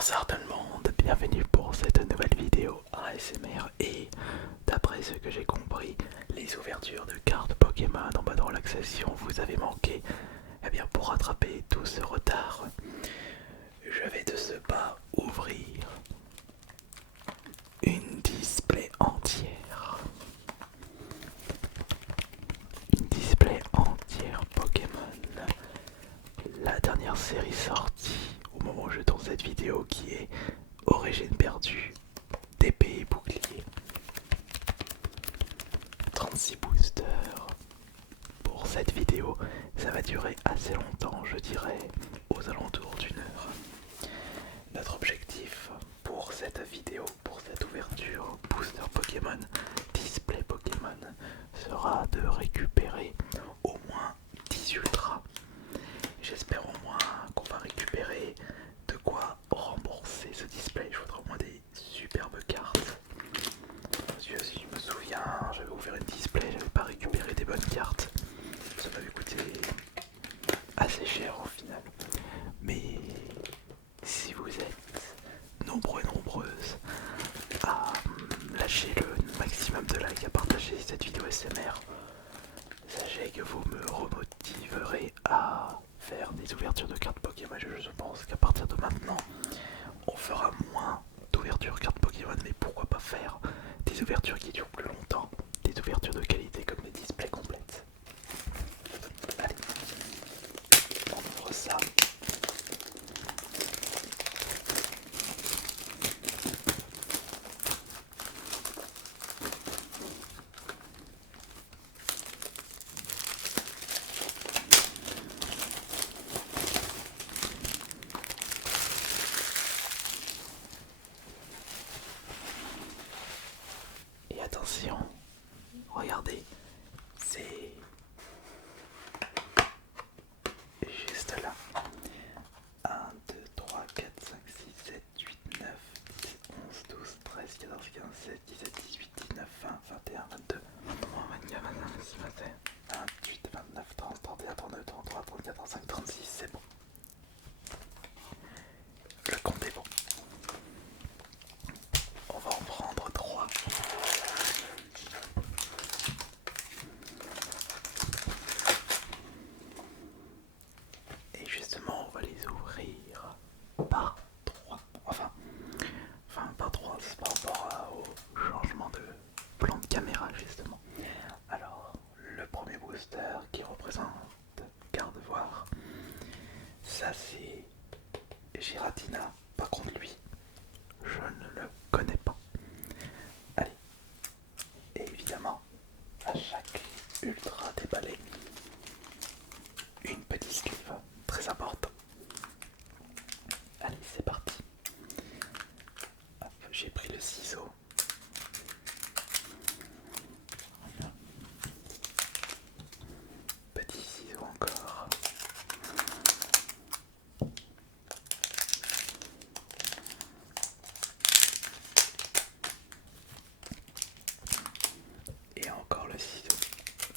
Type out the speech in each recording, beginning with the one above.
Bonsoir tout le monde, bienvenue pour cette nouvelle vidéo ASMR et d'après ce que j'ai compris, les ouvertures de cartes Pokémon en mode relaxation vous avez manqué. Eh bien pour rattraper tout ce retard, je vais de ce pas ouvrir une display entière. Une display entière Pokémon. La dernière série sortie au moment où je tourne cette vidéo qui est Origine perdue d'épée et bouclier. 36 boosters pour cette vidéo. Ça va durer assez longtemps, je dirais aux alentours d'une heure. Notre objectif pour cette vidéo, pour cette ouverture booster Pokémon, display Pokémon, sera de récupérer au moins 10 ultras. J'espère au moins qu'on va récupérer de quoi rembourser ce display. Je voudrais au moins des superbes cartes. Parce que si je me souviens, j'avais ouvert une display, j'avais pas récupéré des bonnes cartes. Ça m'avait coûté assez cher au final. Mais si vous êtes nombreux et nombreuses à lâcher le maximum de likes, à partager cette vidéo SMR, sachez que vous me remotiverez à faire des ouvertures de cartes Pokémon. Je pense qu'à partir de maintenant, on fera moins d'ouvertures cartes Pokémon, mais pourquoi pas faire des ouvertures qui durent plus longtemps, des ouvertures de qualité comme les displays complètes. Allez, on ouvre ça. Et attention, regardez, c'est juste là. 1, 2, 3, 4, 5, 6, 7, 8, 9, 10, 11, 12, 13, 14, 15, 16, 17, 18, 19, 20, 21, 22, 23, 24, 25, 26, 27, 28, 29, 30, 31, 32, 33, 34, 35, 36, c'est bon. Le compte est bon. On va en prendre 3. Et justement, on va les ouvrir par 3. Enfin par 3, c'est par rapport au changement de plan de caméra justement. Alors, le premier booster qui représente Gardevoir, ça c'est Giratina. Par contre lui, je ne le connais pas. Allez, et évidemment, à chaque ultra déballé, une petite sleeve, très important. Allez, c'est parti. Hop, j'ai pris le ciseau. Voilà. Petit ciseau encore. Et encore le ciseau.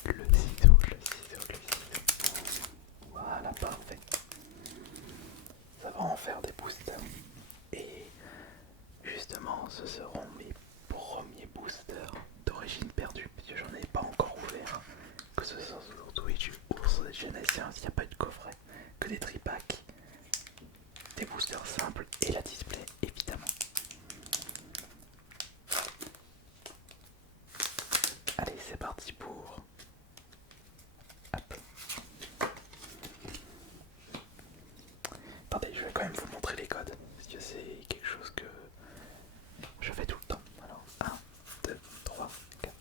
Le ciseau, le ciseau, le ciseau. Voilà, parfait. Ça va en faire des boosters. Et justement, ce seront mes premiers boosters d'origine perdue, puisque j'en ai pas encore ouvert. Que ce soit sur Twitch ou sur des chaînes SR, il n'y a pas eu de coffret, que des tripacks, des boosters simples et la display évidemment. Allez, c'est parti pour... Hop. Attendez, je vais quand même vous montrer les codes, parce que c'est quelque chose que je fais tout le temps. Alors, 1, 2, 3, 4.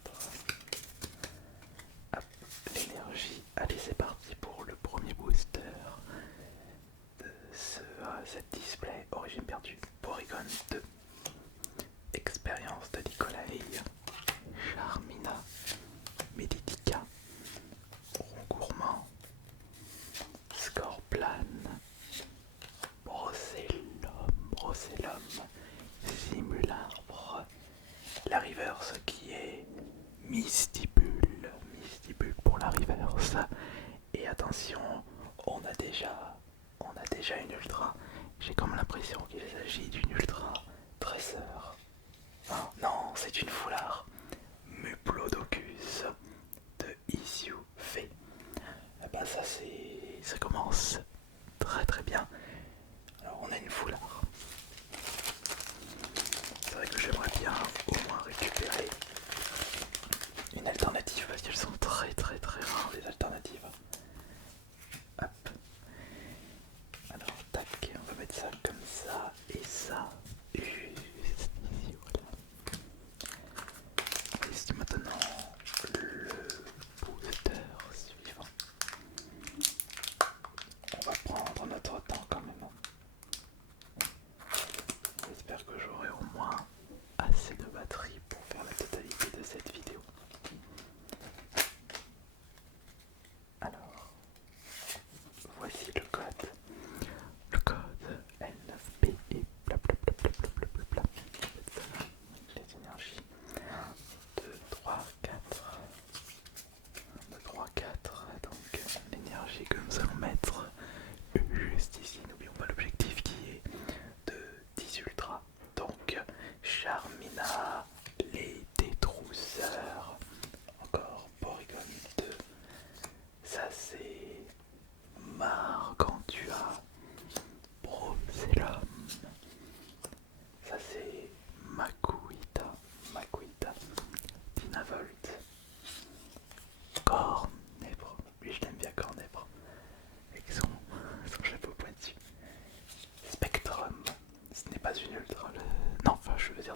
Hop, l'énergie. Allez, c'est parti pour le premier booster de cette display Origine perdue. Porygon 2. Expérience de Nicolai. Charmina. Meditica. Rongourmand. Scorplan. Brocellum. Simularbre. La reverse qui est Mystibule pour la reverse. Et attention, on a déjà une ultra. J'ai comme l'impression qu'il s'agit d'une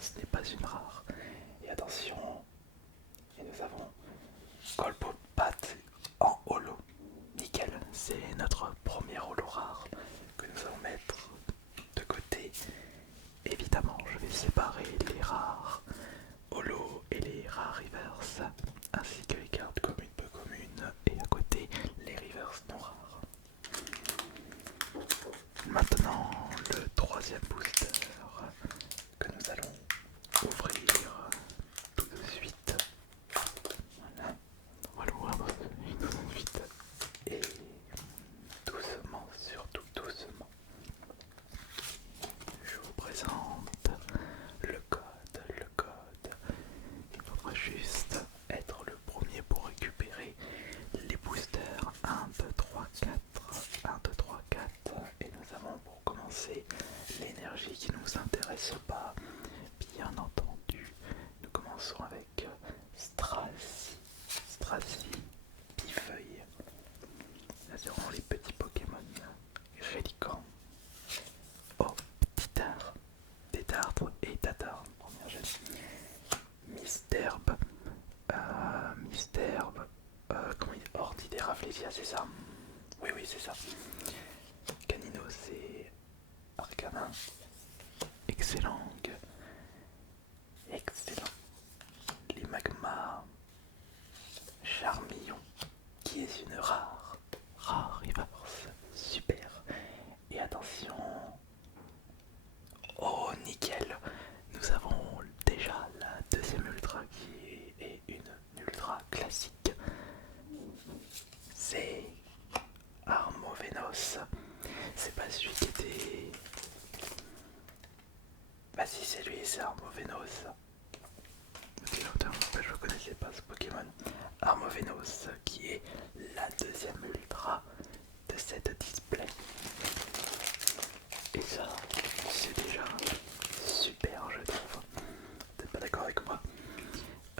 ce n'est pas une rare. Et attention, et nous avons Golpopat en holo. Nickel, c'est notre premier holo rare que nous allons mettre de côté. Évidemment, je vais séparer les rares holo et les rares reverse, ainsi que les cartes communes peu communes, et à côté les reverse non rares. Maintenant, le troisième booster que nous allons ouvrir tout de suite. Voilà, voilà, une vite et doucement, surtout doucement. Je vous présente le code. Il faudra juste être le premier pour récupérer les boosters 1, 2, 3, 4. 1, 2, 3, 4. Et nous avons pour commencer l'énergie qui ne nous intéresse pas. Bien entendu, nous commençons avec Stracy, Pifeuille. Là, c'est vraiment les petits Pokémon. Reliquant. Oh, Titar, Tétartre et Tatar. Première gêne. Misterbe. Comment il dit Orthidera Flésia, c'est ça? Oui, c'est ça. Canino, c'est Arcana. Excellent. Les Magma. Charmillon, qui est une rare reverse. Super. Et attention. Oh, nickel. Nous avons déjà la deuxième ultra qui est une ultra classique. C'est Armovenos. C'est pas celui qui était... Bah si, c'est lui, c'est Armovenos. Je ne connaissais pas ce Pokémon. Armovenos, qui est la deuxième ultra de cette display. Et ça, c'est déjà super, je trouve. T'es pas d'accord avec moi?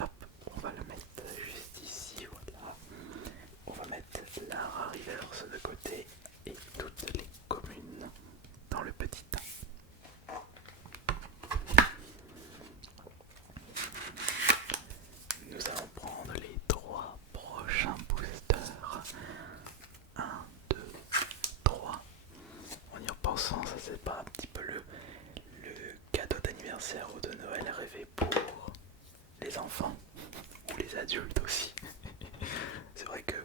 Hop, on va le mettre juste ici, voilà. On va mettre la rare reverse de côté et toutes les communes dans le petit tas. Nous allons prendre les 3 prochains boosters. 1, 2, 3. En y repensant, ça c'est pas un petit peu le cadeau d'anniversaire ou de Noël rêvé pour les enfants ou les adultes aussi. C'est vrai que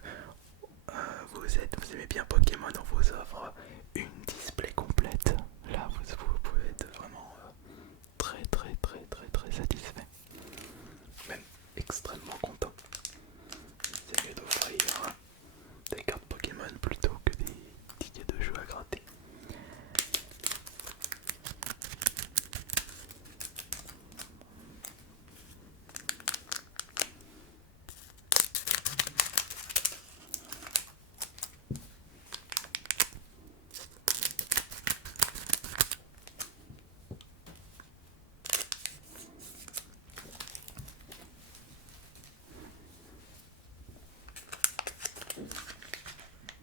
vous aimez bien Pokémon, on vous offre une display complète. Là vous pouvez être vraiment très satisfait, même extrêmement content. C'est mieux d'offrir des cartes Pokémon plutôt que des tickets de jeu à gratter.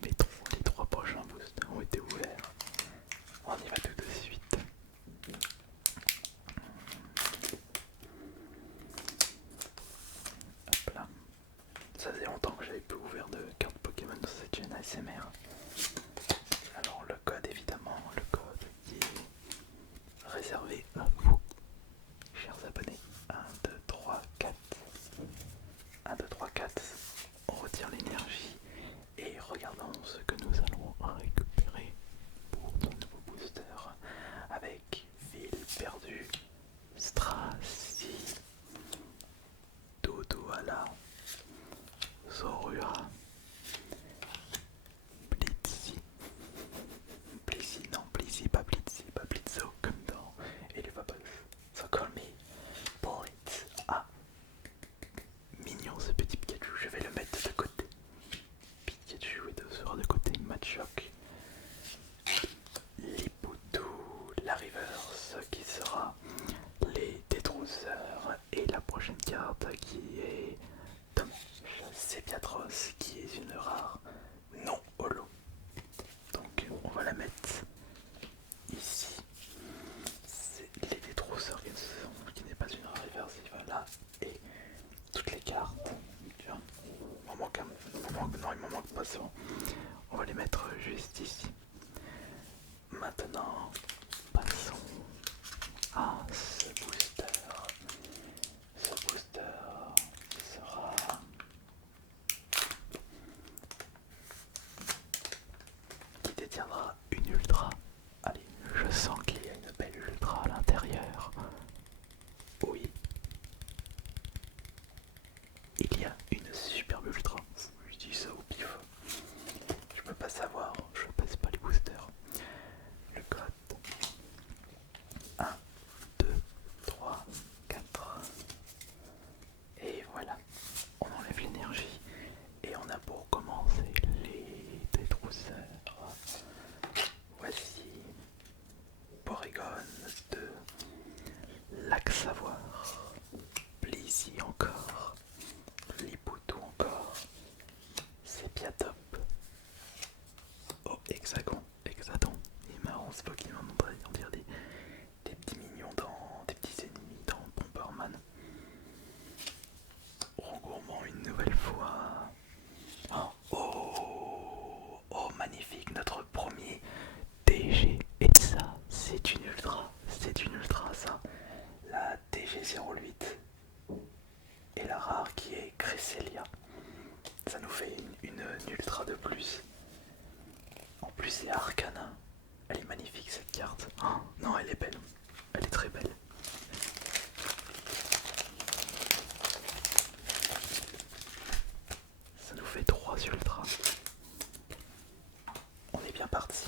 Les trois prochains boosters ont été ouverts. On y va tout de suite. Hop là. Ça faisait longtemps que j'avais plus ouvert de cartes Pokémon dans cette chaîne ASMR. Alors le code évidemment, le code qui est réservé à vous, chers abonnés. 1, 2, 3, 4. 1, 2, 3, 4. On retire l'énergie et regardons ce que nous allons récupérer pour nos nouveaux boosters avec Ville perdue, Stracy, Dodoala, Zorua, Blizzy, pas Blitzo comme dans Elevable. So call me Bullet. Ah, mignon ce petit Pikachu, je vais le mettre de côté. Pikachu sera de côté, Machoke. Lipoutou, la reverse qui sera les détrousseurs. Et la prochaine carte qui est Sepiatros, qui est une rare non holo. Donc on va la mettre ici. C'est les détrousseurs qui n'est Ah, ce booster sera qui détiendra une ultra. Allez, je sens qu'il y a une belle ultra à l'intérieur. Oui, il y a une superbe ultra. Je dis ça au pif. Je peux pas savoir, je passe pas les boosters. Le code 1, 2, 3, 4. Et voilà, on enlève l'énergie et on a pour commencer les détrousseurs. Voici Porygon de Lac Savoir, Blissey encore, Lipoutou encore, Sepiatop. Oh, Hexagon, Hexadon. Il est marrant ce Pokémon, on dirait des petits mignons des petits ennemis dans Bomberman. Rongourmand une nouvelle fois. Oh, magnifique, notre premier TG. Et ça, c'est une ultra ça. La TG08 et la rare qui est Cresselia. Ça nous fait une ultra de plus. En plus, c'est Arcana. Elle est magnifique cette carte. Oh, non, elle est belle. Elle est très belle. Ça nous fait 3 ultras. On est bien parti.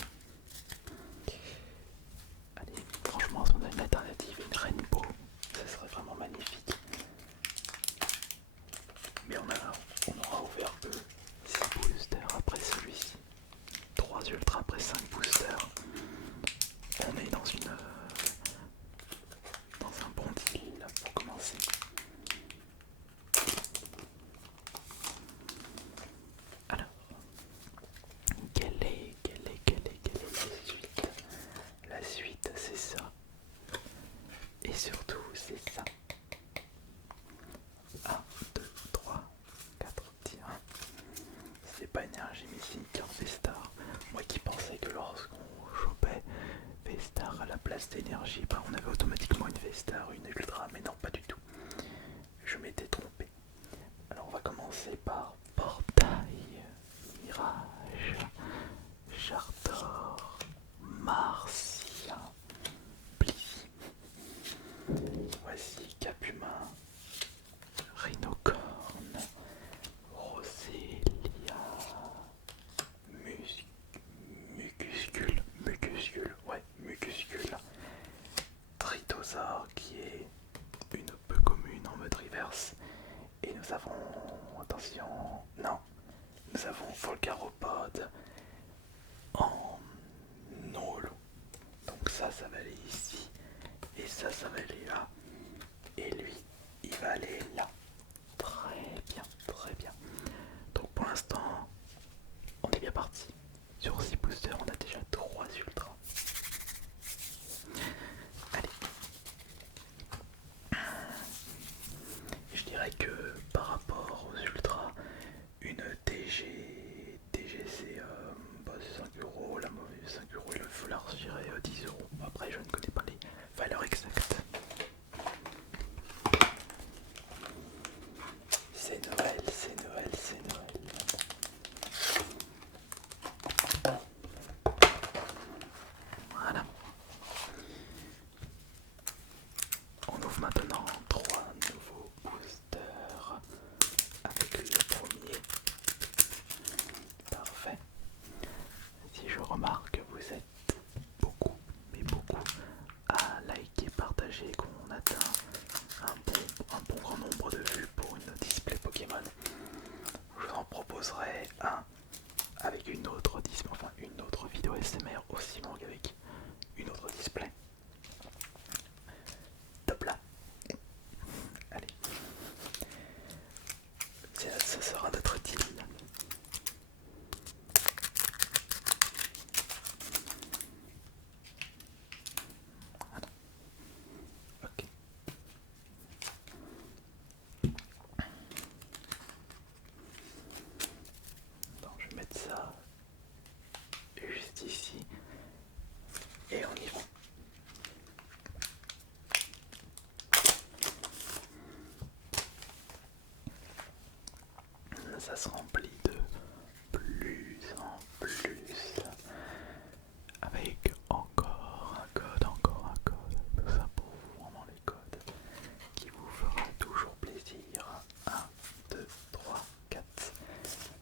Allez, franchement, si on a une alternative, une Rainbow, ça serait vraiment magnifique. Mais on aura ouvert que 6 boosters après celui-ci. 3 ultras après 5 boosters. On est dans un bon deal pour commencer. Alors, quelle est la suite? La suite, c'est ça. Et surtout, c'est ça. 1, 2, 3, 4, tiens. C'est pas énergie, mais c'est une carte Vestar. Moi qui pensais que lorsqu'on chopait Vestar à la place d'énergie, bah on avait automatiquement une Vestar, une Ultra, mais non, pas du tout. Je m'étais trompé. Alors on va commencer par Portail, Mirage, Chardor, Martien, Blissey. Voici Capumin, Rhinocorne, Rosélia, Mucuscule, Tritosaur qui est une peu commune en mode reverse. Et nous avons, attention, non, nous avons Volcaropod en Nolo. Donc ça va aller ici, et ça va aller là, et lui, il va aller là. Très bien, très bien. Donc pour l'instant, on est bien parti. Sur 6 boosters, on a déjà 3 ultras. Allez. Je dirais que par rapport aux ultras, une TG c'est 5€, la mauvaise 5€, le foulard je dirais 10€. Après je ne connais pas les valeurs exactes. C'est Noël, c'est Noël, c'est Noël. Voilà. On ouvre maintenant 3 nouveaux boosters avec le premier. Parfait. Si je remarque que vous êtes beaucoup, mais beaucoup, à liker, partager, qu'on atteint un bon grand nombre de vues pour une display Pokémon, je vous en proposerai un avec une autre vidéo SMR aussi longue avec une autre display. Top là. se remplit de plus en plus, avec encore un code, tout ça pour vous, vraiment les codes qui vous fera toujours plaisir. 1, 2, 3, 4.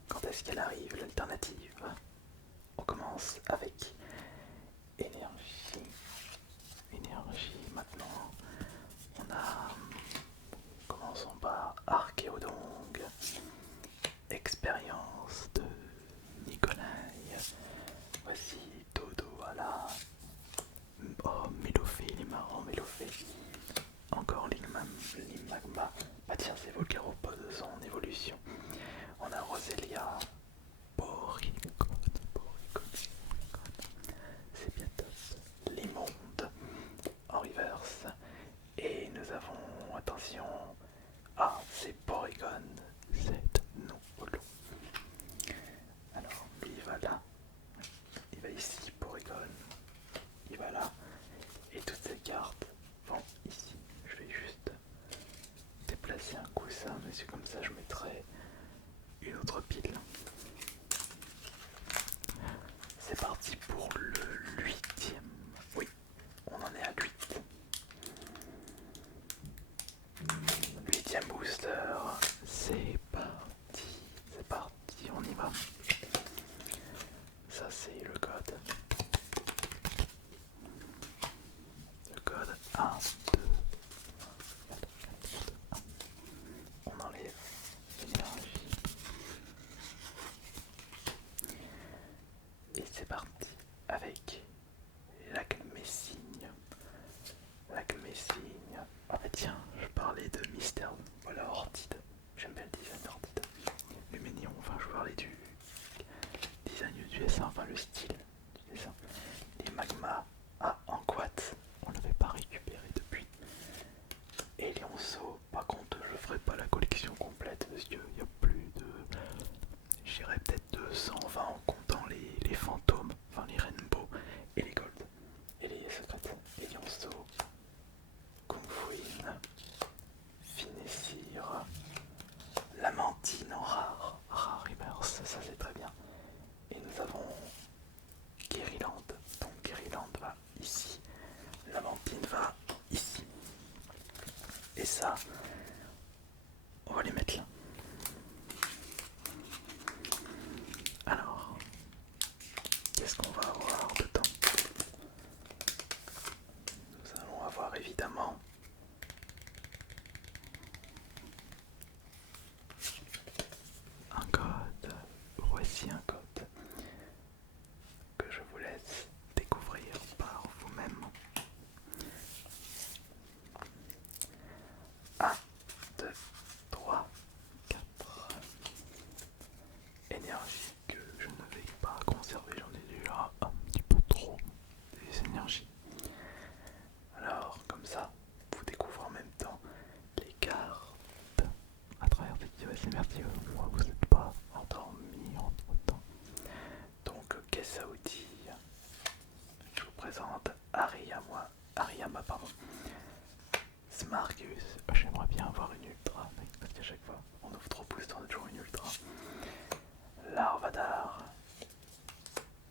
Quand est-ce qu'elle arrive, l'alternative? On commence avec énergie. Énergie, maintenant. On a, commençons par Archéodong, expérience de Nikolai. Voici Dodo, voilà. Oh, Mélophée, il est marrant, Mélophée. Encore l'Imagma. Bah tiens, c'est Volcaropode, son évolution. On a Roselia, Porygon, c'est bien top. L'immonde en reverse. Et nous avons, attention, ah, c'est Porygon, c'est Nolo. Alors, lui il va là, il va ici, Porygon, il va là, et toutes ces cartes vont ici. Je vais juste déplacer un coussin, mais c'est comme ça je mettrai une autre pile. C'est parti pour le 8e. Oui, on en est à 8. 8e booster. C'est parti, on y va. Ça c'est le code. Le code 1, 2, 1. On enlève l'énergie. Et c'est parti avec Lac Messigne. Lac Messigne. Ah bah tiens, je parlais de Mystère. Voilà, Ortide. J'aime bien le design d'Ortide. Le mignon, enfin je parlais du design du dessin, enfin le style du dessin. Les magmas en quat, on l'avait pas récupéré depuis. Et les onceaux, par contre je ferai pas la collection complète parce qu'il y a plus de... J'irais peut-être 220 en comptant les fantômes, enfin les rainbow et les gold. Et les secrètes, les onceaux, Kungfuin, Finessir, Lamantine en rare reverse, ça c'est très bien. Et nous avons Guériland, donc Guériland va ici, Lamantine va ici. Et ça, on va les mettre là. Alors, qu'est-ce qu'on va avoir dedans? Nous allons avoir évidemment un code. Voici un code que je vous laisse découvrir par vous-même. 1, 2, 3, 4. Énergie que je ne vais pas conserver, j'en ai déjà un petit peu trop des énergies. Alors, comme ça, vous découvrez en même temps les cartes à travers cette vidéo. C'est merci, vous n'êtes pas endormi entre temps. Donc, caisse à outils. Je vous présente Hariyama, pardon. Smargus, j'aimerais bien avoir une ultra, parce qu'à chaque fois on ouvre 3 boosters, on a toujours une ultra. Larvadar,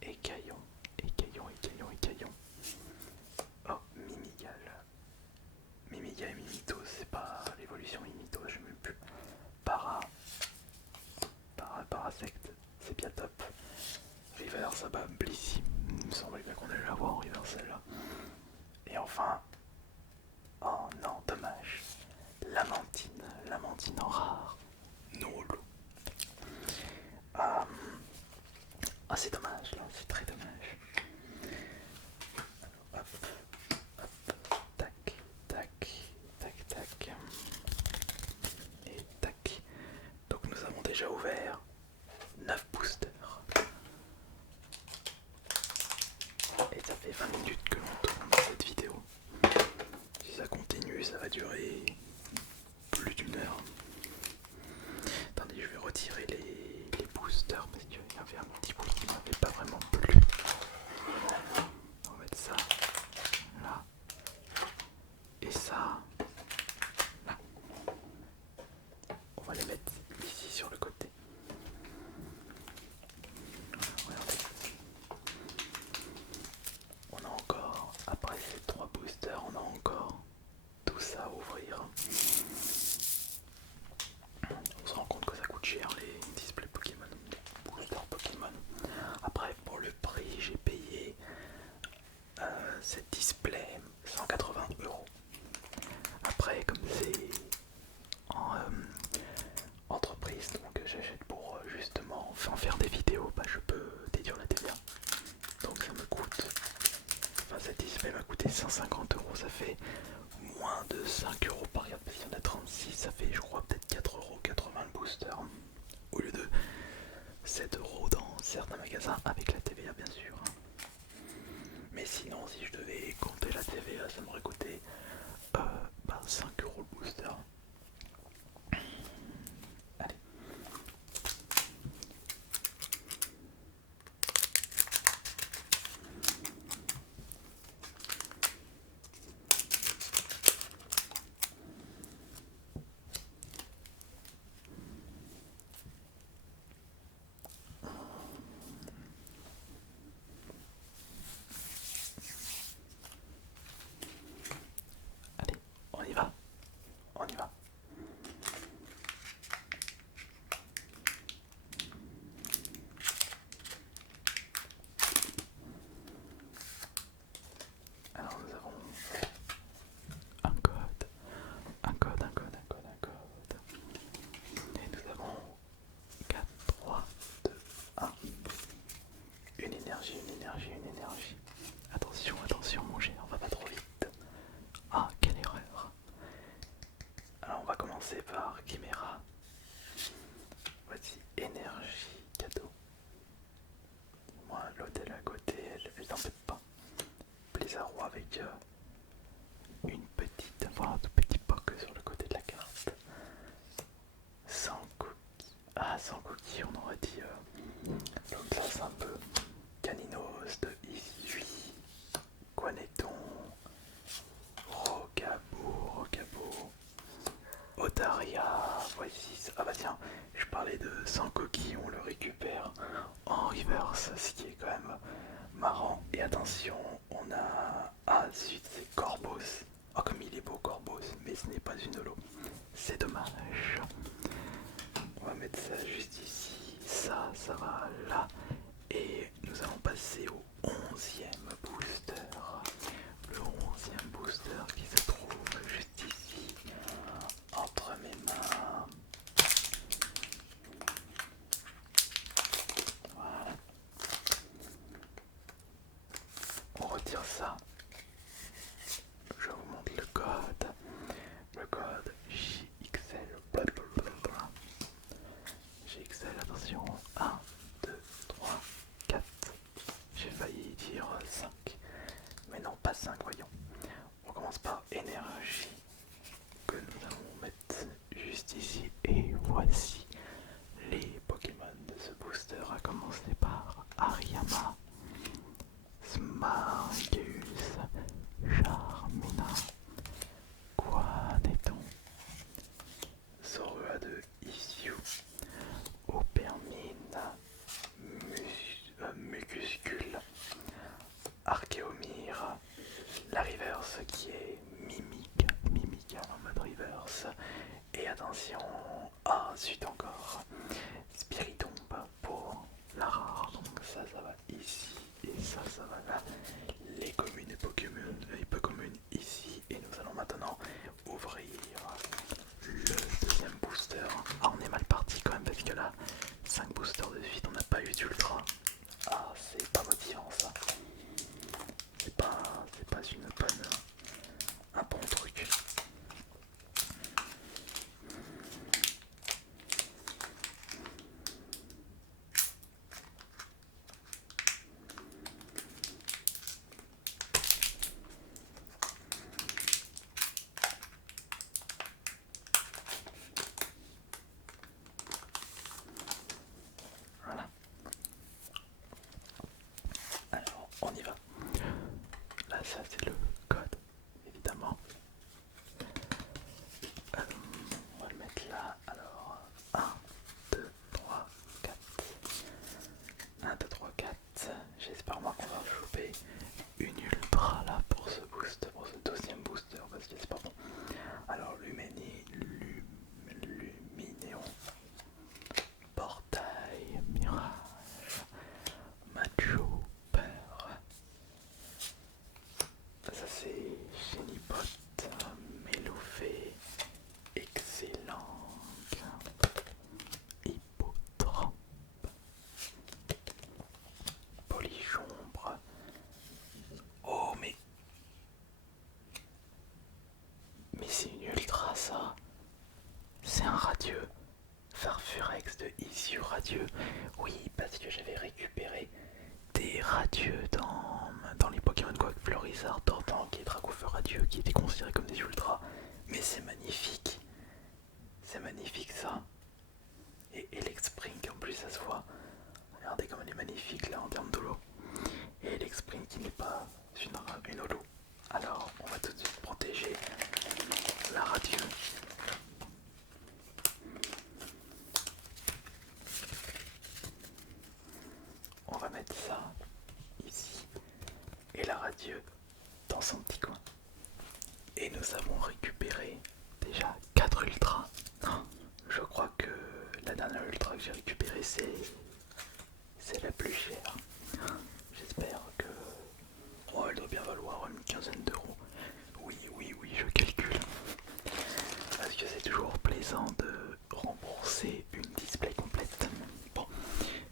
Écaillon. Oh, Mimiga et Mimitos, c'est pas l'évolution Mimitos, je ne sais même plus. Parasect, c'est bien top. River, ça bat Blissey, il me semblait bien qu'on allait l'avoir en River celle-là. Et enfin, oh non, dommage, Lamantine en rare, Nolo. Ah, c'est dommage là, c'est très dommage. Alors, hop, tac, et tac. Donc nous avons déjà ouvert 9 boosters. Et ça fait 20 minutes que l'on tourne cette vidéo. Si ça continue, ça va durer plus d'1 heure. Attendez, je vais retirer les boosters parce qu'il y avait un petit bout qui m'avait pas vraiment plu. On va mettre ça là et ça là. On va les mettre ici sur le côté. moins de 5 € par carte, parce qu'il y en a 36, ça fait je crois peut-être 4,80 € le booster, au lieu de 7 € dans certains magasins, avec la TVA bien sûr. Mais sinon, si je devais compter la TVA, ça m'aurait coûté 5 € le booster. Allez. Allez, on y va. On y va. Alors nous avons un code, un code, un code, un code, un code. Et nous avons 4, 3, 2, 1. Une énergie, une énergie, une énergie. Attention, attention mon cher, on va pas trop vite. Ah, quelle erreur. Alors on va commencer par Chimera. Voici énergie, cadeau. Moi, l'hôtel à côté, elle t'embête pas. Blizzard avec une petite, enfin un tout petit poc sur le côté de la carte. Sans cookies. Ah, sans cookies, on aurait dit l'autre classe un peu. Caninos de Isui, Quaneton, Rocabo, Otaria, voici. Ah bah tiens, je parlais de sans coquille, on le récupère en reverse, ce qui est quand même marrant. Et attention, on a... Ah, suite c'est Corvos. Oh comme il est beau Corvos, mais ce n'est pas une holo. C'est dommage. On va mettre ça juste ici, ça va là. Et nous allons passer au 11e booster. Le 11e booster qui se trouve juste ici, entre mes mains. Voilà. On retire ça. Je vous montre le code. Le code JXL. Blablabla. JXL, attention. 1, 2, 3, 4. J'ai failli dire 5. Mais non, pas 5, voyons. On commence par énergie. Que nous allons mettre juste ici. Et voici les Pokémon de ce booster, à commencer par Ariama, Smargus, Charmina, Quaneton, Zorua de Issue, Opermine, Mucuscule, Archeomir, la reverse qui est Mimica en mode reverse. Et attention, suite encore, Spiritomb pour la rare, donc ça va ici, et ça va là, les communes et Pokémon ici, et nous allons maintenant ouvrir le deuxième booster. Ah, on est mal parti quand même, parce que là, 5 boosters de suite, on n'a pas eu d'ultra. Ah, c'est pas motivant ça, c'est pas un bon truc. Mais c'est une ultra ça. C'est un radieux. Farfurex de Issue radieux. Oui, parce que j'avais récupéré des radieux dans les Pokémon Go avec Florizard, Tortank et Dracofeu radieux qui étaient considérés comme des ultras. Mais c'est magnifique. C'est magnifique ça. Et Elexprink en plus ça se voit. Regardez comme elle est magnifique là en termes d'holo. Et Elexprink qui n'est pas une holo. Alors on va tout de suite protéger la radio. On va mettre ça ici et la radio dans son petit coin. Et nous avons récupéré déjà 4 ultras. Je crois que la dernière ultra que j'ai récupérée c'est la plus chère. J'espère que elle doit bien valoir une quinzaine d'euros. Oui, je calcule. Parce que c'est toujours plaisant de rembourser une display complète. Bon,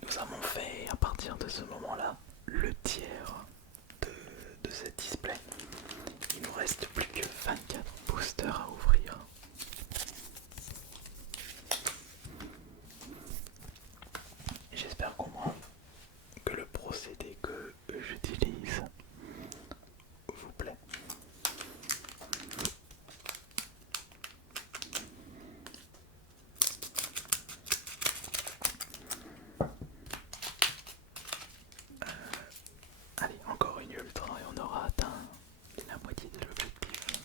nous avons fait à partir de ce moment-là le tiers de cette display. Il nous reste plus que 24 boosters à ouvrir. J'espère qu'au moins que le procédé que j'utilise vous plaît. Allez, encore une ultra et on aura atteint la moitié de l'objectif.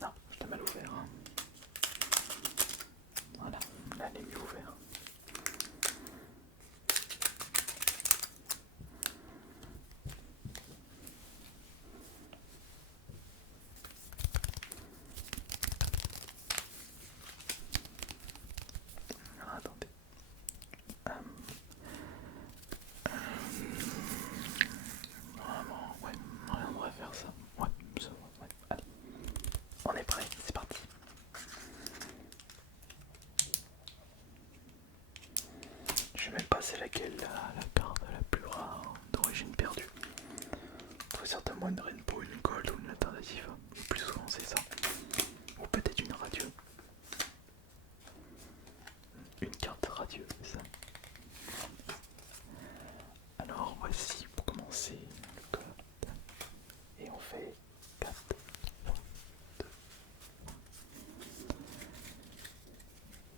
Non, je t'ai mal ouvert. Hein. Voilà, là elle est mieux ouverte. Alors, attendez. Vraiment, ouais, on devrait faire ça. Ouais, ça va, ouais. Allez, on est prêt, c'est parti. Je sais même pas c'est laquelle la carte la plus rare d'origine perdue. Faut certainement une rainbow, une gold ou une alternative. Le plus souvent c'est ça. Ou peut-être une radio. Une carte radio, c'est ça. Alors voici pour commencer le code. Et on fait 4, 3, 2.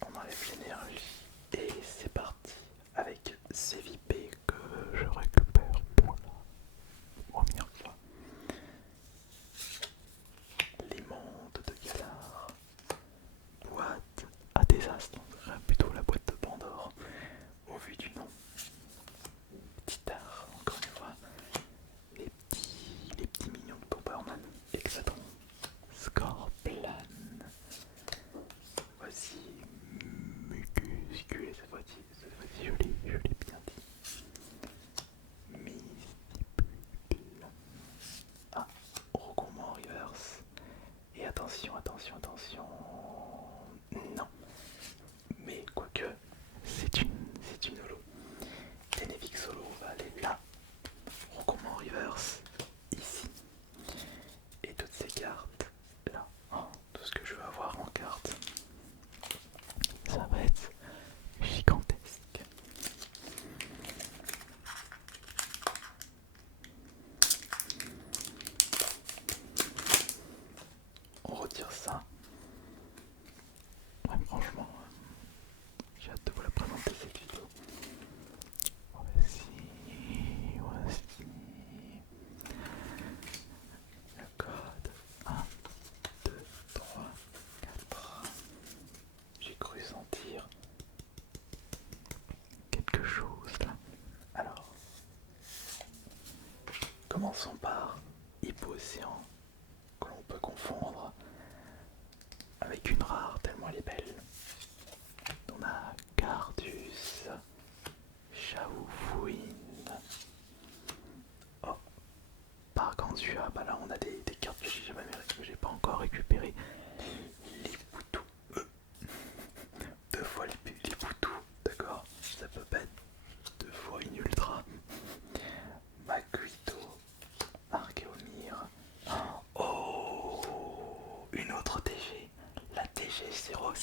On enlève l'énergie. Et c'est parti avec CVP que je récupère pour la première fois. Les mondes de Galar. Boîte à désastre, on dirait plutôt la boîte de Pandore au vu du nom. Petit art, encore une fois. Les petits mignons de Bomberman. Exatron. Scorplan. Voici Mucuscule, cette fois-ci je l'ai bien dit. Mystipule. Ah, Rocomment Reverse. Et attention. Non. Mais quoique, c'est une holo. Tenevix holo va aller là. Rocomment Reverse ici. Et toutes ces cartes là. Oh, tout ce que je veux avoir en carte. Ça va être gigantesque. On retire ça. Ouais, franchement, j'ai hâte de vous la présenter cette vidéo. Voici le code 1, 2, 3, 4. J'ai cru sentir quelque chose là. Alors, commençons par Hypocéan, que l'on peut confondre avec une rare tellement elle est belle. On a Cardus, Chaoufouine. Oh, Pargantua, bah là on a des cartes que j'ai pas encore récupérées. Les boutous. Deux fois les boutous, d'accord. Ça peut pas être deux fois une ultra. Makuito,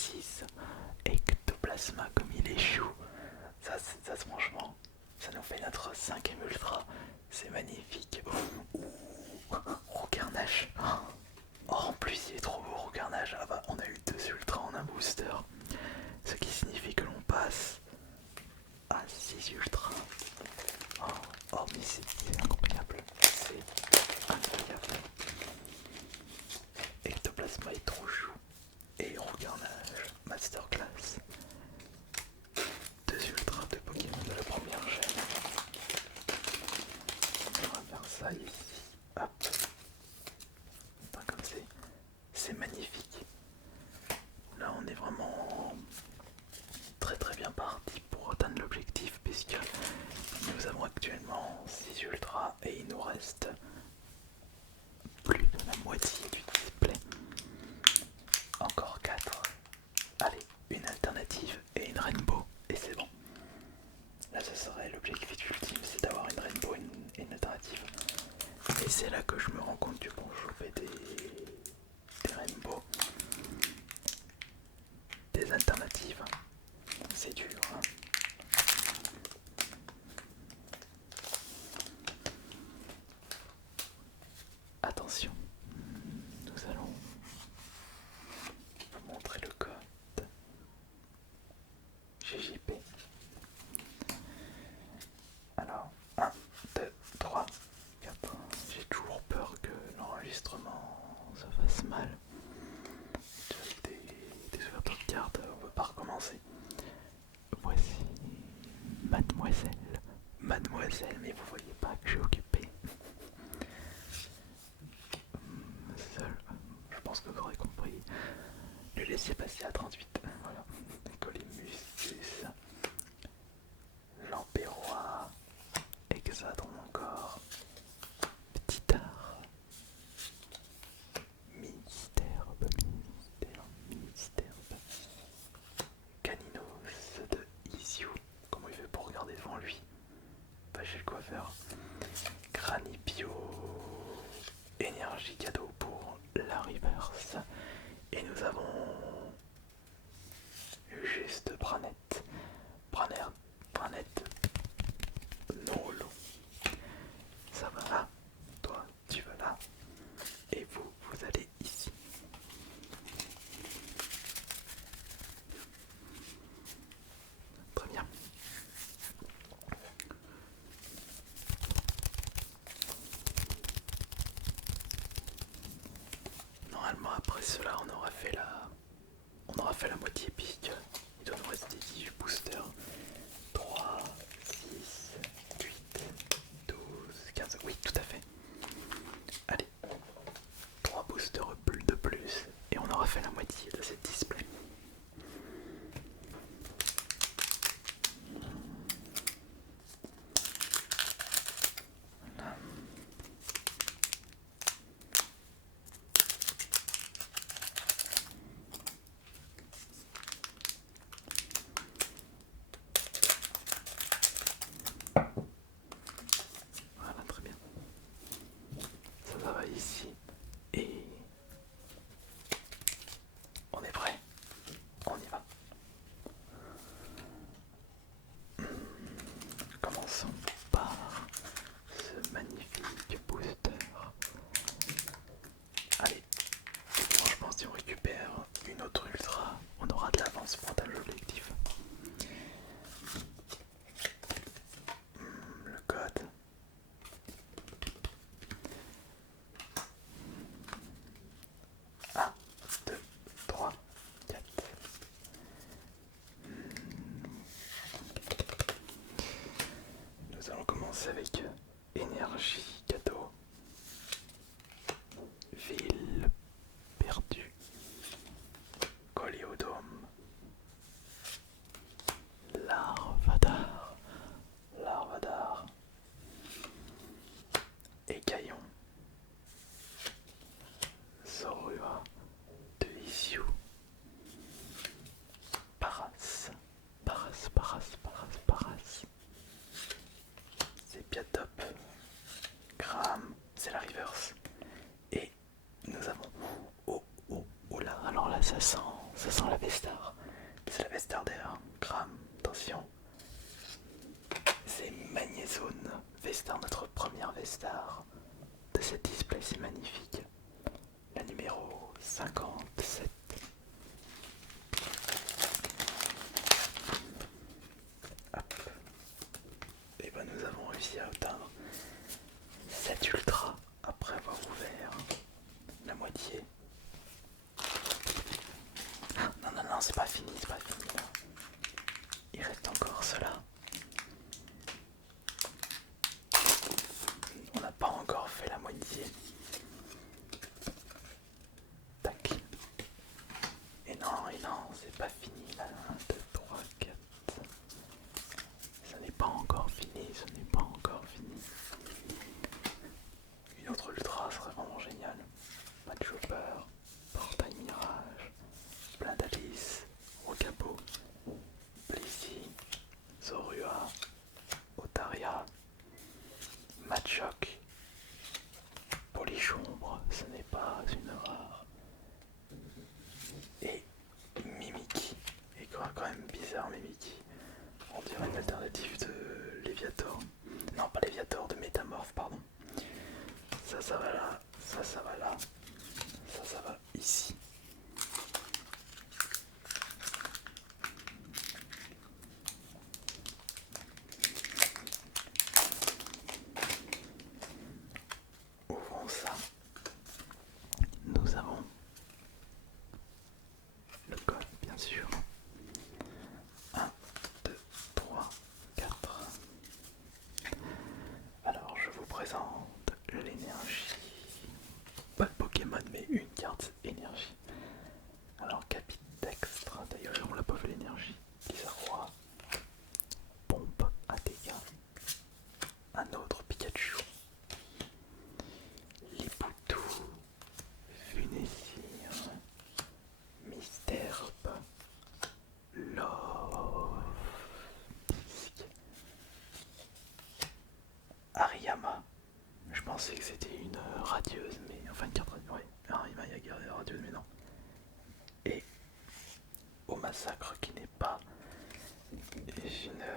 6. Ectoplasma comme il est chou. Ça franchement, ça nous fait notre 5ème ultra. C'est magnifique. Ouh, Roucarnage. Oh, en plus il est trop beau Roucarnage. Ah bah on a eu 2 ultras en un booster. Ce qui signifie que l'on passe à 6 ultras. Oh mais c'est incroyable. C'est incroyable. Ectoplasma est trop chou. Et Roucarnage, Masterclass. 2 ultras de Pokémon de la première chaîne. On va faire ça ici. Hop. Enfin, comme c'est magnifique. Là on est vraiment très bien parti pour atteindre l'objectif puisque nous avons actuellement 6 ultras et il nous reste plus de la moitié du display. Encore 4. Allez, une alternative et une rainbow et c'est bon. Là ce serait l'objectif ultime, c'est d'avoir une rainbow et une alternative. Et c'est là que je me rends compte que pour choper des rainbows, des alternatives, c'est dur. Hein. Attention, nous allons vous montrer le code GJP. Alors, 1, 2, 3, 4. J'ai toujours peur que l'enregistrement se fasse mal. Des ouvertures de cartes, on ne peut pas recommencer. Voici Mademoiselle, mais vous voyez pas que je suis occupé. Seul, je pense que vous aurez compris. Le laisser passer à 38. Voilà. Colimustus. Lampérois. Hexadron encore. Petit art. Mystère. Caninos de Isiu. Comment il fait pour regarder devant lui? Pas chez le coiffeur. Granipio. Énergie cadeau pour la reverse. Et nous avons juste Branette. Branette. Non, l'eau. Ça va là. Toi, tu vas là. Et vous allez ici. Très bien. Normalement après cela on aura fait la moitié pique. Il doit nous rester 18 boosters. 3, 6, 8, 12, 15. Oui, tout à fait. Allez. 3 boosters de plus. Et on aura fait la moitié de cette display. Voilà. Voilà, très bien. Ça va ici. Et on est prêt. On y va. Commençons par ce magnifique booster. Allez, franchement si on récupère une autre ultra, on aura de l'avance pour atteindre l'objectif. Le code. Un, 2, 3, 4. Nous allons commencer avec énergie cadeau. Ville perdue. Coléodome. Larvadar. Écaillon. Zorua de Isiu. Paras. C'est Piatop. Graham, c'est la reverse. Et nous avons... Oh là, alors là ça sent ça sent la Vestar. C'est la Vestar d'air. Crame, attention. C'est Magnezone Vestar, notre première Vestar de cette display, c'est magnifique. La numéro 57. Hop. Et ben nous avons réussi à atteindre cette ultra après avoir ouvert la moitié. Non, non, non, c'est pas fini, c'est pas fini. Il reste encore cela. On n'a pas encore fait la moitié. Tac. Et non, c'est pas fini là. 1, 2, 3, 4. Ça n'est pas encore fini, ce n'est pas encore fini. Une autre ultra serait vraiment géniale. Mad Chopper, Portail Mirage, plein d'Alice, Rocabo, Blissey, Zorua, Otaria, Machoc, Polichombre, ce n'est pas une rare. Et Mimikyu. Et quand même bizarre Mimikyu. On dirait une alternative de Léviator. Non, pas Léviator, de Métamorphe, pardon. Ça va là, ça va là, ça va ici. Ouvrons ça. Nous avons le code, bien sûr. 1, 2, 3, 4. Alors, je vous présente l'énergie. Pas le Pokémon, mais une carte énergie. Alors, Capidextre, d'ailleurs, on l'a pas fait l'énergie. Kisarua, pompe à dégâts. Un autre Pikachu. Lipoutou, Funésir, Mystère, Love, Disque, Ariyama. Je pensais que c'était une radieuse, mais enfin une carte radieuse. Ouais, Ariyama Yaga radieuse, mais non. Et au massacre qui n'est pas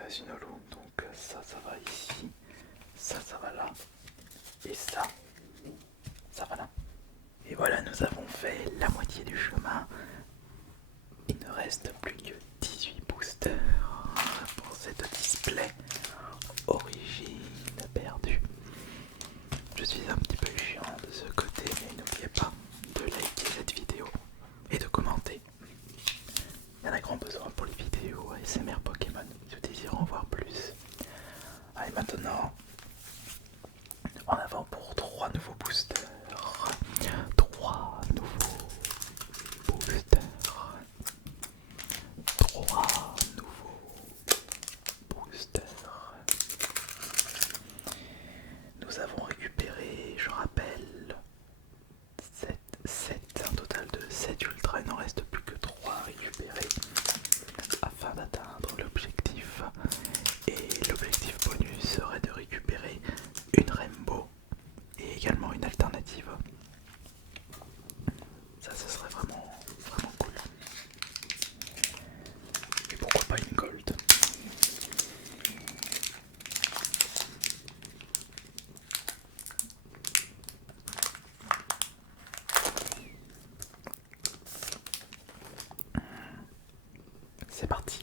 Ginolu. Donc ça va ici, ça va là, et ça va là. Et voilà, nous avons fait la moitié du chemin. Il ne reste plus que 18 boosters pour cette display origine perdue. Je suis un petit peu chiant de ce côté, mais n'oubliez pas de liker cette vidéo et de commenter. Il y en a grand besoin pour les vidéos ASMR Pokémon si vous désirez en voir plus. Allez, maintenant, en avant pour 3 nouveaux boosters. 3 nouveaux boosters. 3 nouveaux boosters. Nous avons récupéré, je rappelle, 7, un total de 7 ultras. Il n'en reste plus que 3 à récupérer afin d'atteindre l'objectif. Et l'objectif bonus serait de récupérer une Rainbow et également une alternative. Ça, ce serait vraiment cool. Et pourquoi pas une Gold. C'est parti.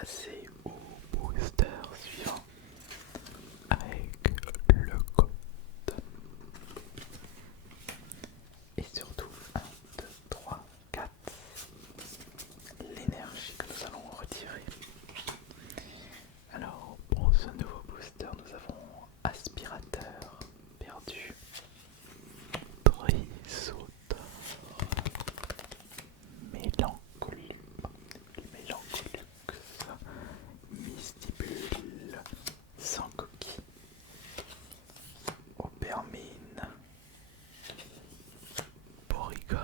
passer au booster suivant avec le code. Et surtout 1, 2, 3, 4, l'énergie que nous allons retirer. Alors pour ce nouveau booster, nous avons aspirateur perdu, Trisauteur, Mélancoliux, Mystibule, sans coquille, Aubermine, Porygon,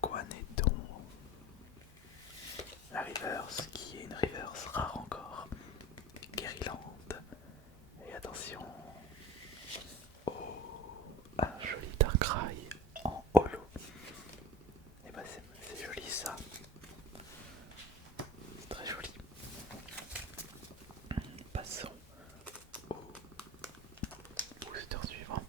Quanéton, la reverse qui est une reverse rare encore, Guériland, et attention, un joli Darkrai en holo. Et bah c'est joli ça, très joli. Passons au booster suivant.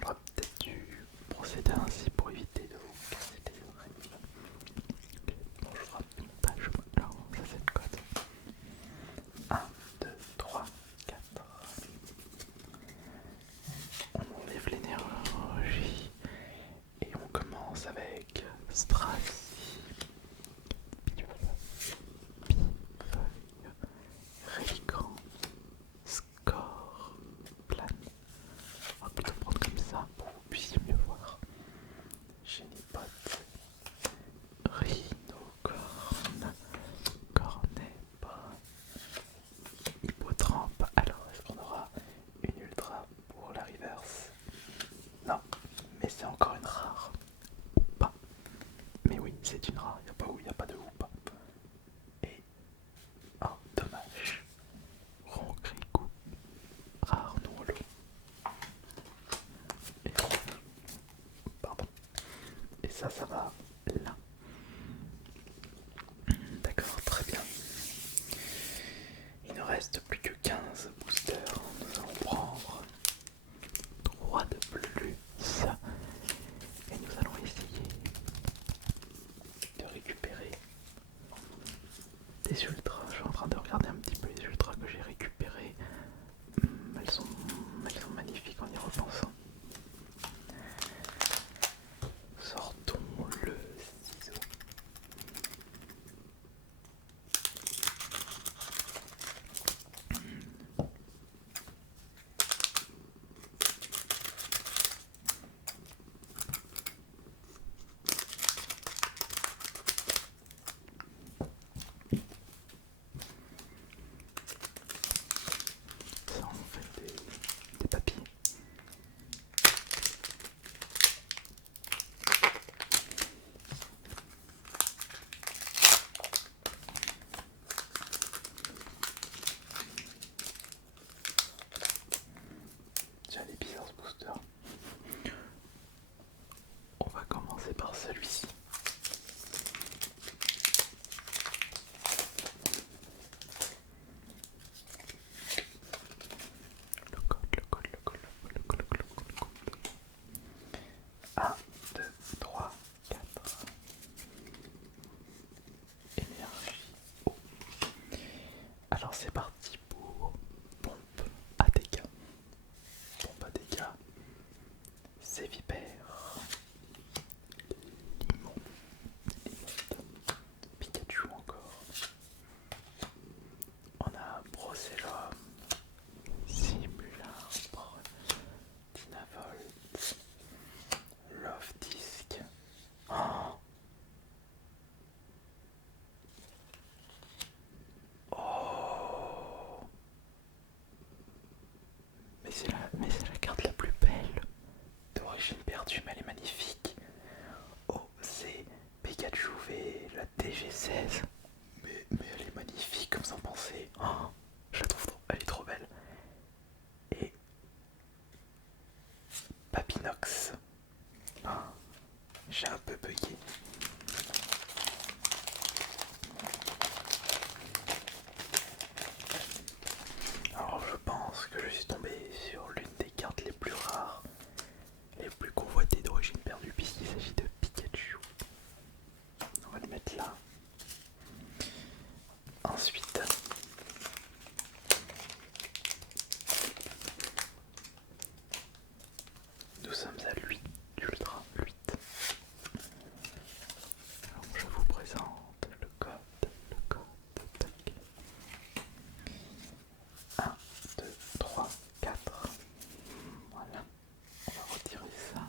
J'aurais peut-être dû procéder ainsi pour éviter de vous casser des oreilles. Bon, je ferai un petit montage maintenant, ça c'est le code. 1, 2, 3, 4. On enlève l'énergie et on commence avec Stracy, Pifeuille, Reliquant, Score, Plane. On va plutôt prendre comme ça pour que vous puissiez mieux voir. Génipote, Rhinocorne, Cornèbre, Hippotrampe. Alors, est-ce qu'on aura une ultra pour la reverse? Non, mais c'est encore une rare. Ou pas. Mais oui, c'est une rare. Il n'y a pas de ou pas. Et. Oh, dommage. Roncricou, rare non holo. Et pardon. Et ça va là. D'accord, très bien. Il ne reste plus que 15 boosters. Nous allons prendre 3 de plus. Et nous allons essayer de récupérer des ultras. Je suis en train de regarder un petit peu les ultras que j'ai récupérés. Elles sont magnifiques en y repensant. Sortons le ciseau. Ça en fait des papiers. Tiens, les bizarres ce booster. On va commencer par celui-ci. Le code. 1, 2, 3, 4. Énergie. Oh. Alors c'est parti pour pompe à dégâts. Pompe à dégâts. C'est vipère. Limon. Pikachu encore. On a Brocellum. Simulacre. Dynavolt. Love Disc. Oh. Oh. Mais c'est la carte la plus belle. D'origine perdue, mais elle est magnifique. Oh, c'est Pikachu V, la TG16. Mais elle est magnifique, comme vous en pensez. Oh, je la trouve elle est trop belle. Et Papinox. Oh, j'ai un peu bugué. sommes à 8 Ultra 8. Alors je vous présente le code, tac. 1, 2, 3, 4. Voilà, on va retirer ça.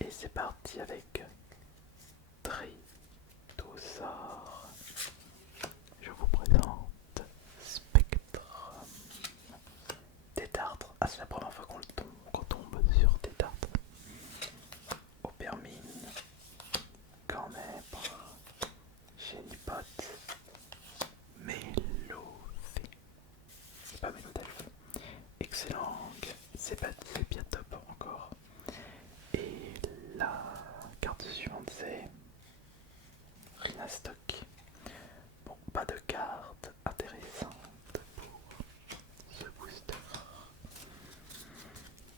Et c'est parti avec Tridossaure. Je vous présente Spectrum. Tétartre. Ah, c'est la première fois qu'on tombe sur Tétartre. Opermine. Cornèbre. Génipote. Mélodie. C'est pas Mélodelphe. Excellent. C'est pas top encore. Et la carte suivante c'est Rhinastock. Bon, pas de carte intéressante pour ce booster.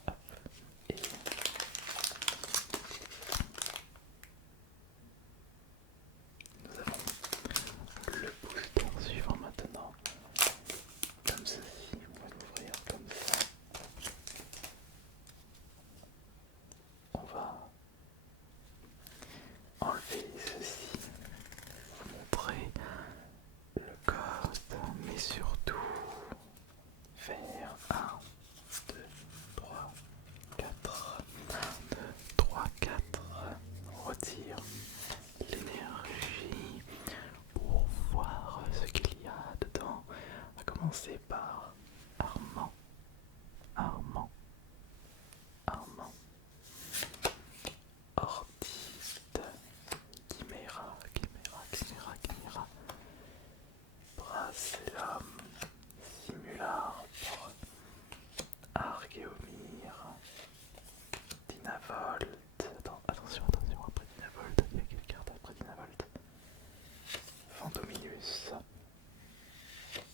Hop. Et nous avons le booster suivant maintenant. Comme ceci, on va l'ouvrir comme ça. On va enlever ceci, vous montrer le code, mais surtout faire 1, 2, 3, 4. 1, 2, 3, 4. Retire l'énergie pour voir ce qu'il y a dedans. On va commencer par Armand. Armand. Armand. Ortiste. Chimera. Bracelum. Simulacre. Archéomire. Dynavolt. Attention, après Dynavolt, il y a quelle carte après Dynavolt? Fantominus.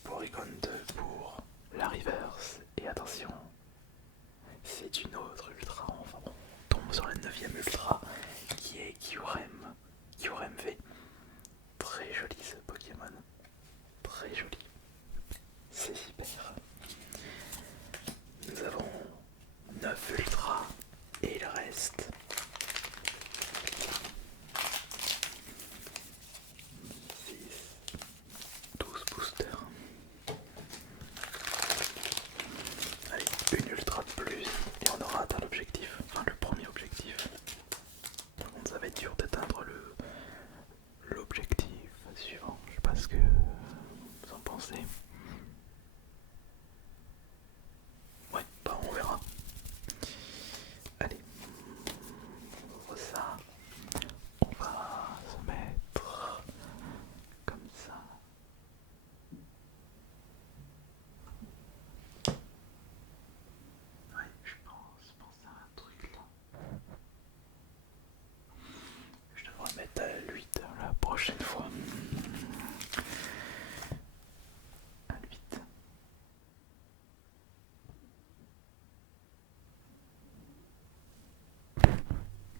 Porygon 2 pour la reverse. Et attention, c'est une autre ultra. Enfin bon, on tombe sur la 9ème ultra qui est Kyurem. Kyurem V. Très joli ce Pokémon. Très joli. C'est hyper. Nous avons 9 ultras et il reste 6, 12 boosters. Allez, une ultra de plus et on aura atteint l'objectif, enfin le premier objectif. Par contre ça va être dur d'atteindre l'objectif suivant, je sais pas ce que vous en pensez. Ouais, bah on verra. Allez, on ouvre ça. On va se mettre comme ça. Ouais, je pense à un truc là. Je devrais mettre à 8 la prochaine fois. À 8.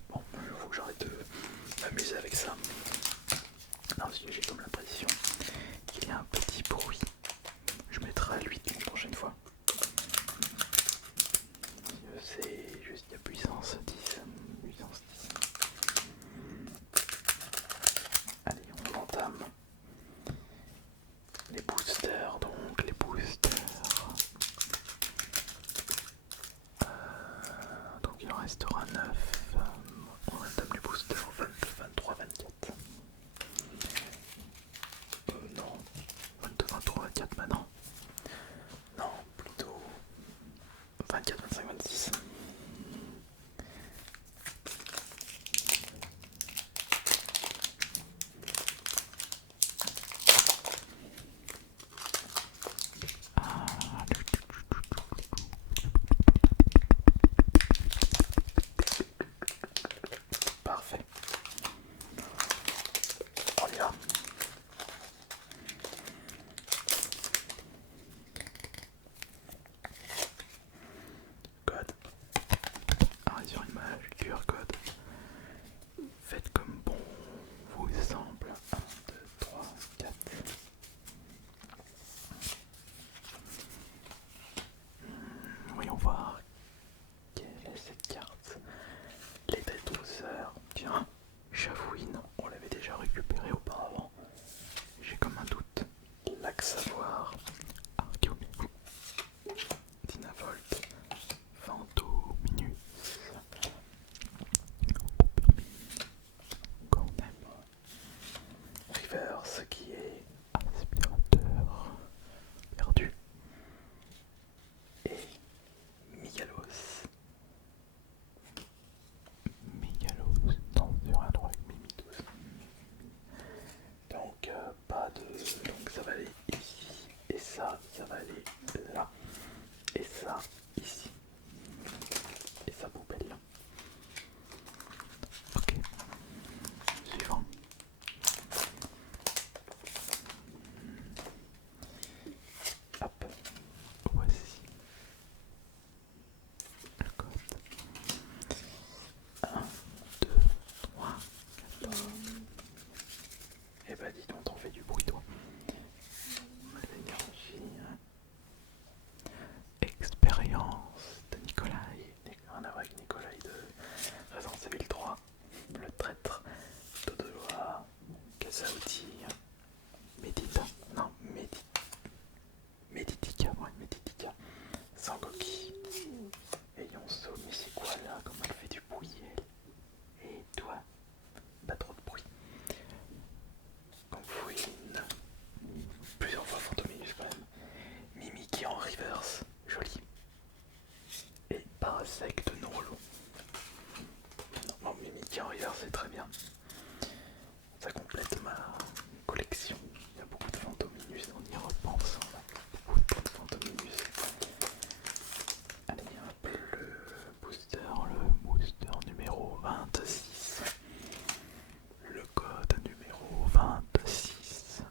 Bon, il faut que j'arrête de m'amuser avec ça. Non, j'ai comme l'impression qu'il y a un petit bruit. Je mettrai à 8 une prochaine fois. C'est juste la puissance 10. Puissance 10. Allez, on entame les boosters, donc les boosters. Donc il en restera 9. On entame les boosters 22, 23, 24. Non, 22, 23, 24 maintenant. Non, plutôt 24, 25, 26. Parfait. pas sec de Norlo. Non, mais Mickey en River c'est très bien. Ça complète ma collection. Il y a beaucoup de Fantominus, on y repense. On a beaucoup de Fantominus. Allez, hop, le booster numéro 26. Le code numéro 26.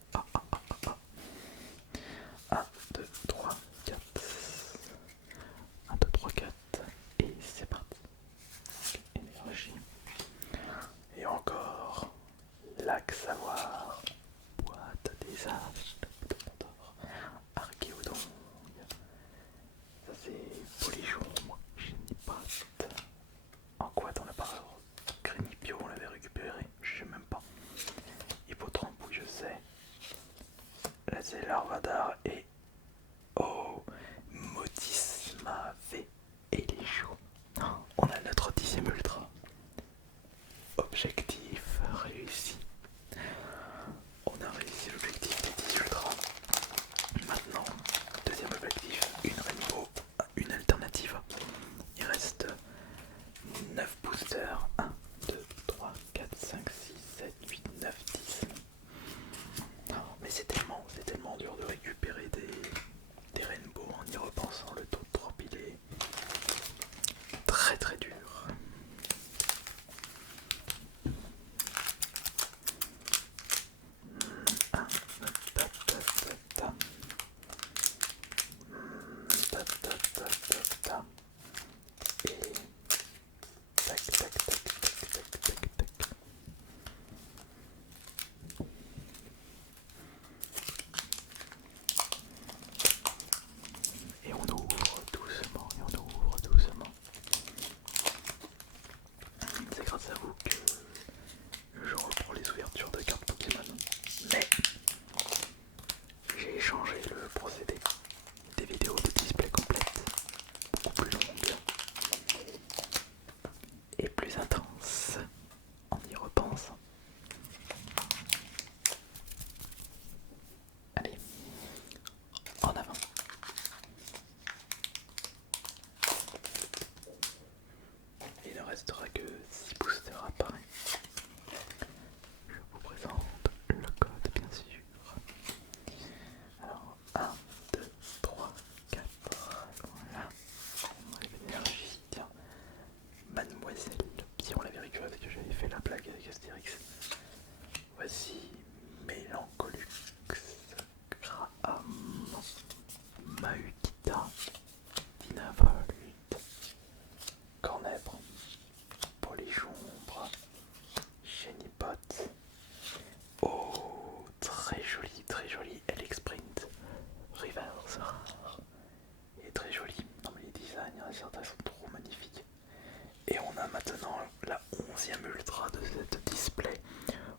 1, 2, 3, 4. 1, 2, 3, 4. Et c'est parti. Énergie. Et encore. Lac Savoir. Boîte des âges de Pandore. Archéodon. Ça c'est Polychon. Génipote. En quoi t'en as parlé? Grénipio, on l'avait récupéré. Je sais même pas. Hippotrampe, oui je sais. Là c'est Larvadar et... Oh, Motisma V et les choux. On a notre 10e ultra. Objectif réussi. On a réussi l'objectif des 10 ultras. Maintenant, deuxième objectif, une rainbow, une alternative. Il reste 9 boosters. 1, 2, 3, 4, 5, 6, 7, 8, 9, 10. Mais c'est tellement dur de récupérer des rainbows en y repensant. Le taux de drop il est très très dur. Et tac tac tac tac tac tac tac. Et on ouvre doucement, C'est grâce à vous que je reprends les ouvertures de cartes Pokémon. Mais j'ai changé le procédé. Des vidéos de display complète, beaucoup plus longues et plus intenses en y repensant. Allez, en avant. Il ne restera que 6 boosters apparaît. Je vous présente le code bien sûr. Alors 1, 2, 3, 4. Voilà. On enlève l'énergie. Tiens. Mademoiselle. Si on l'avait récupéré parce que j'avais fait la blague avec Astérix. Voici Mélancholux. Graham. Mahukita. Dinavolt. Cornèbre. Polychombre. Génipote. Oh, très joli, L-Sprint. Reverse rare. Il est très joli. Non mais les designs, certains sont trop magnifiques. Et on a maintenant la 11e ultra de cette display.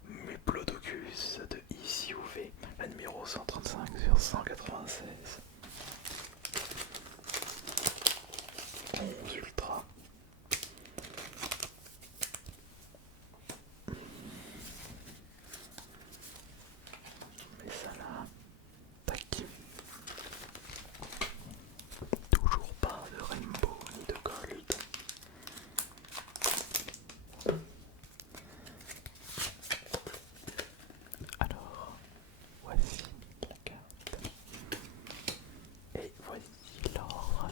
Muplodocus de ICUV, la numéro 135 sur 196. 11 ultra. Mais ça là, tac. Toujours pas de rainbow ni de gold. Alors, voici la carte. Et voici l'ordre.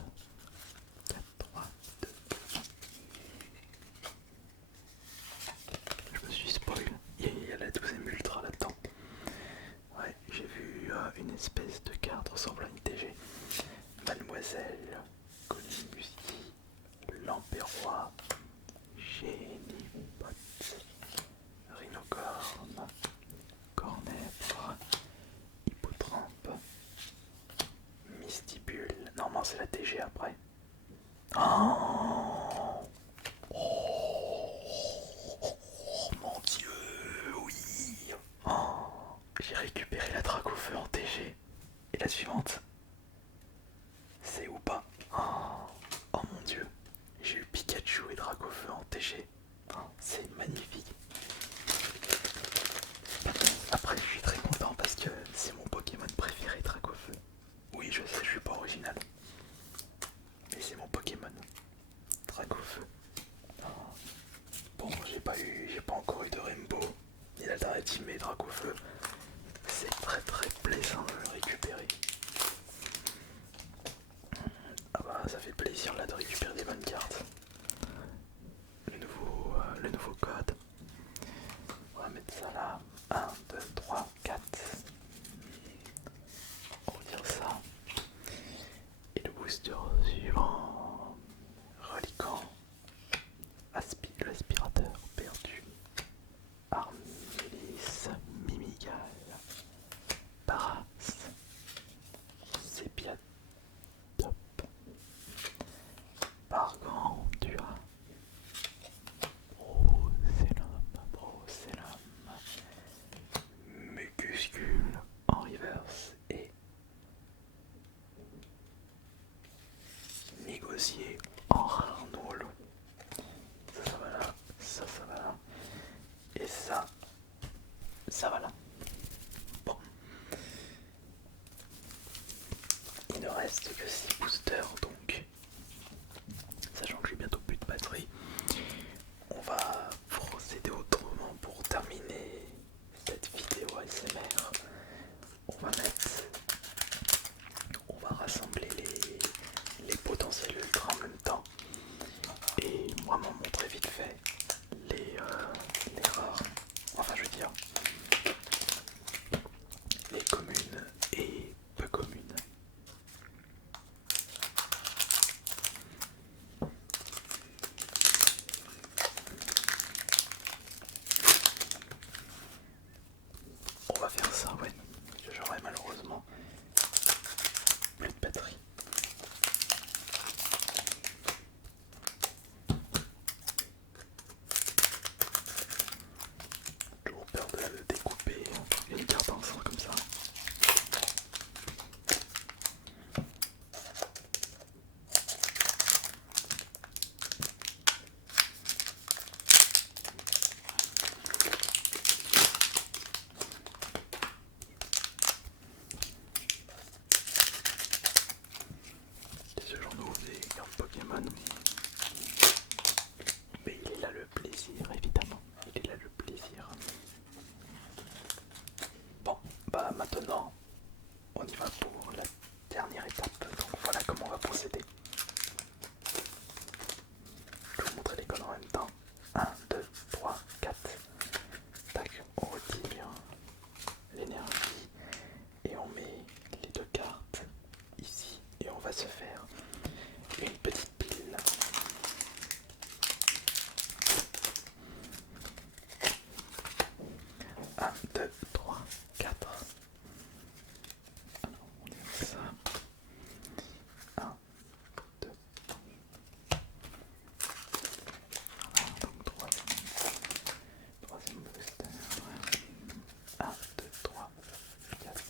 4, 3, 2. Je me suis spoil. Il y a la 12e ultra là-dedans. Ouais, j'ai vu une espèce de carte ressemblant à une TG. Mademoiselle, Konimuski, Lampérois, Génipote, Rhinocorne, Cornèbre, Hippotrampe, Mystibule. Normalement c'est la TG après. Oh, mon dieu, oui. Oh, j'ai récupéré la Dracofeu en TG. Et la suivante, c'est ou pas? Oh mon dieu, j'ai eu Pikachu et Dracofeu en TG. Oh, c'est magnifique. Après, je suis très content parce que c'est mon Pokémon préféré, Dracofeu. Oui, je sais, je suis pas original. Mais c'est mon Pokémon. j'ai pas encore eu de Rainbow, ni l'alternative mais Drac au feu. C'est très plaisant de le récupérer. Ah bah ça fait plaisir là de récupérer des bonnes cartes. Le nouveau code. On va mettre ça là. 1, 2, 3, 4. On retire ça. Et le booster suivant. Reliquant. L'aspirateur perdu. Armélis, Mimigal. Paras. Sépia top. Pargandua. Brocellum. Mucuscule en reverse et négocier en rare holo. Ça va là, ça va là. Et ça va là. Bon. Il ne reste que 6 boosters donc. Sachant que j'ai bientôt plus de batterie. On va procéder autrement pour terminer cette vidéo ASMR. On va rassembler les potentiels ultra en même temps et moi m'en montrer vite fait les rares, enfin je veux dire les communes et peu communes. On va faire ça, ouais. J'aurai malheureusement plus de batterie. Toujours peur de découper une carte ensemble comme ça. Ce genre de des cartes Pokémon. Mais il est là le plaisir, évidemment. Il est là le plaisir. Bon, bah maintenant, on y va pour la dernière étape. Donc voilà comment on va procéder. Je vais vous montrer les codes en même temps. 1, 2, 3, 4. Tac, on retire l'énergie et on met les deux cartes ici. Et on va se faire une petite pile. 1, 2, 3, 4. Alors, on y va ça. 1, 2. Voilà, donc troisième booster. 1, 2, 3, 4.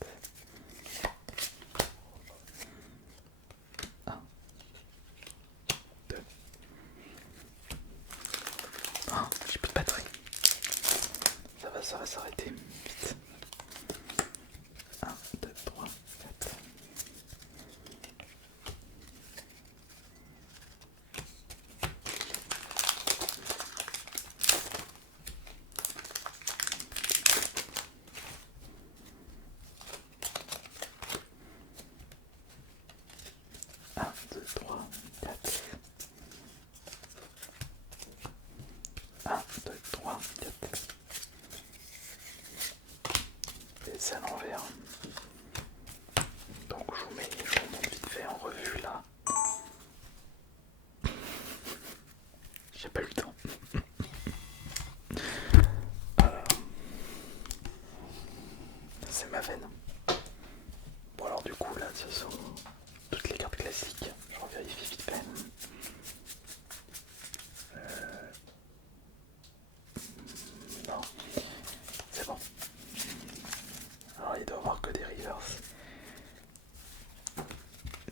1, 2. Oh, j'ai plus de batterie. Ça va s'arrêter vite. 1, 2, 3, 4. 1, 2, 3, 4. 1, 2, 3, 4. Et c'est à l'envers. Donc je vous montre vite fait en revue là. J'ai pas eu le temps. Alors, c'est ma veine. Bon alors du coup là ce sont toutes les cartes classiques. Je revérifie vite fait. Non, c'est bon. Alors il doit y avoir que des rivers.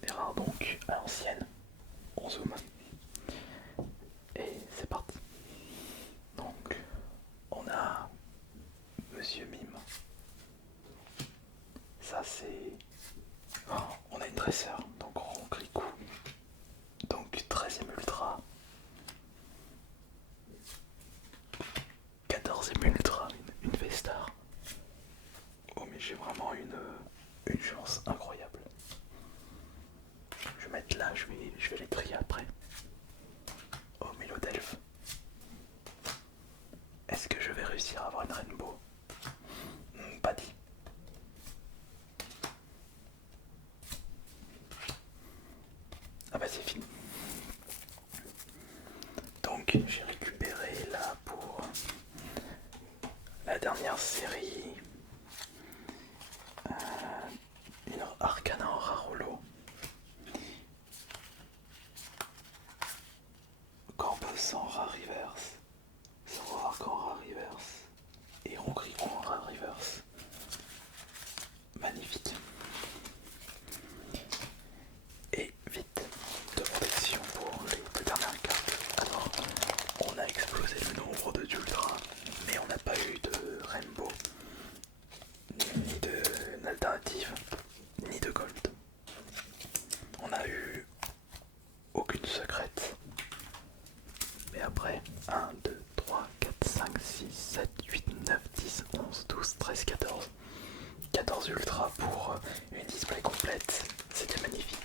Des rares donc à l'ancienne. On zoome. Et c'est parti. Donc j'ai récupéré là pour la dernière série une Arcana en rare holo, Corpus en rare reverse, Zoroark en rare reverse et Ronkriko en rare reverse. Magnifique. Et vite de protection pour les deux dernières cartes. Alors, on a explosé le nombre d'ultra, mais on n'a pas eu de rainbow, ni d'alternative, ni de gold. On a eu aucune secrète. Mais après, 1, 2, 3, 4, 5, 6, 7, 8, 9, 10, 11, 12, 13, 14. 14 ultras pour une display complète. C'était magnifique.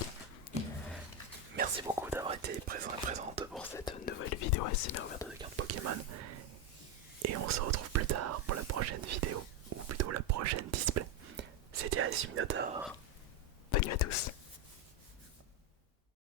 Merci beaucoup d'avoir été présent et présente pour cette nouvelle vidéo ASMR ouverte de cartes Pokémon. Et on se retrouve plus tard pour la prochaine vidéo, ou plutôt la prochaine display. C'était AS Minotaur. Bonne nuit à tous.